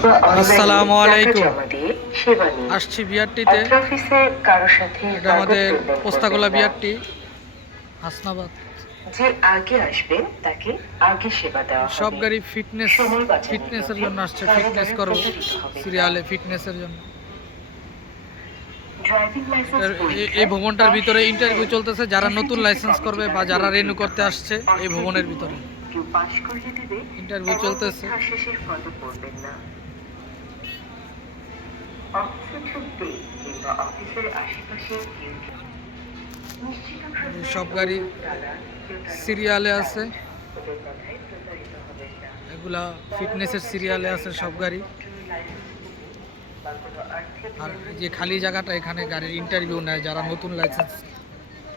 আসসালামু আলাইকুম। আসছি বিআরটিতে। এটা আমাদের পোস্তাগোলা বিআরটি, হাসনাবাদ। যে আগে আসবেন তাকে আগে সেবা দেওয়া হবে। সব গাড়ি ফিটনেসের জন্য আসছে, ফিটনেস করব সিরিয়ালে, ফিটনেসের জন্য। এই ভবনটার ভিতরে ইন্টারভিউ চলতেছে, যারা নতুন লাইসেন্স করবে বা যারা রেনু করতে আসছে এই ভবনের ভিতরে ইন্টারভিউ চলতেছে। সব গাড়ি সিরিয়ালে আছে, এগুলা ফিটনেসের সিরিয়ালে আছে সব গাড়ি। আর যে খালি জায়গাটা, এখানে গাড়ির ইন্টারভিউ নেয় যারা নতুন লাইসেন্স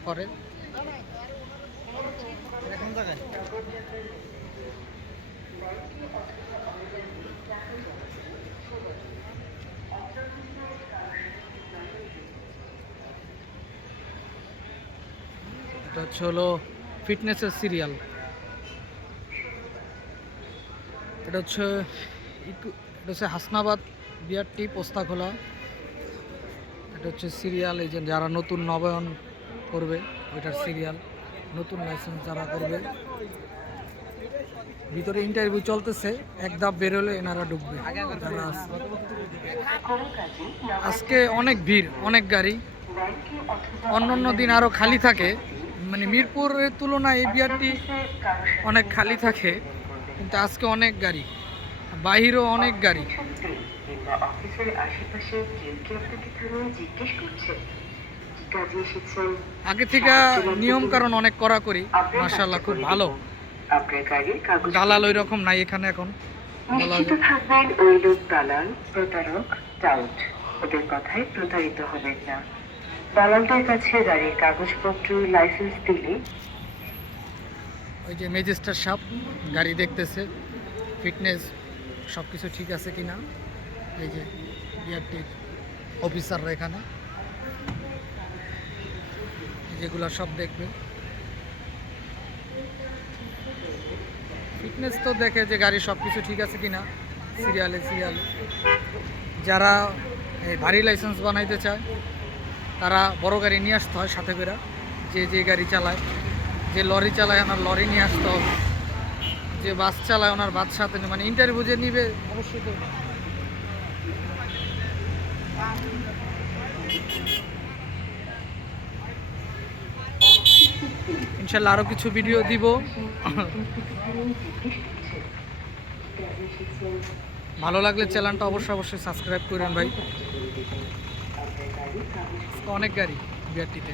করে। এটা হচ্ছে হলো ফিটনেসের সিরিয়াল। এটা হচ্ছে হাসনাবাদ বিআরটি পোস্তাখোলা। এটা হচ্ছে সিরিয়াল, এই যে যারা নতুন নবায়ন করবে ওইটার সিরিয়াল, নতুন লাইসেন্স যারা করবে। ভিতরে ইন্টারভিউ চলতেছে, এক ধাপ বেরোলে এনারা ঢুকবে। আজকে অনেক ভিড়, অনেক গাড়ি। অন্য দিন আরও খালি থাকে, মানে মিরপুরের তুলনায় এই বিআরটি অনেক খালি থাকে, কিন্তু আজকে অনেক গাড়ি, বাহিরেও অনেক গাড়ি। আগে থেকে নিয়ম কারণ অনেক কড়াকড়ি, মাশাআল্লাহ খুব ভালো। দালাল ওই রকম নাই এখানে এখন। নিশ্চিত থাকবেন ওই লোক দালাল, প্রতারক, টাউট, ওদের কথায় প্রতারিত হবেন না। দালালদের কাছে গাড়ির কাগজপত্র, লাইসেন্স দিলে ওই যে ম্যাজিস্ট্রেট সাহেব গাড়ি দেখতেছে, ফিটনেস সব কিছু ঠিক আছে কিনা। এই যে বিআরটির অফিসাররা এখানে, যেগুলো সব দেখবে। ফিটনেস তো দেখে যে গাড়ি সব কিছু ঠিক আছে কিনা, সিরিয়ালে। যারা এই ভারী লাইসেন্স বানাইতে চায় তারা বড় গাড়ি নিয়ে আসতে হয় সাথে করে। যে গাড়ি চালায়, যে লরি চালায় ওনার লরি নিয়ে আসতে হবে, যে বাস চালায় ওনার বাস সাথে, মানে ইন্টারভিউ যে নিবে অবশ্যই তো। ইনশাল্লাহ আরও কিছু ভিডিও দিব। ভালো লাগলে চ্যানেলটা অবশ্যই সাবস্ক্রাইব করেন ভাই। অনেক গাড়ি বিআরটিতে।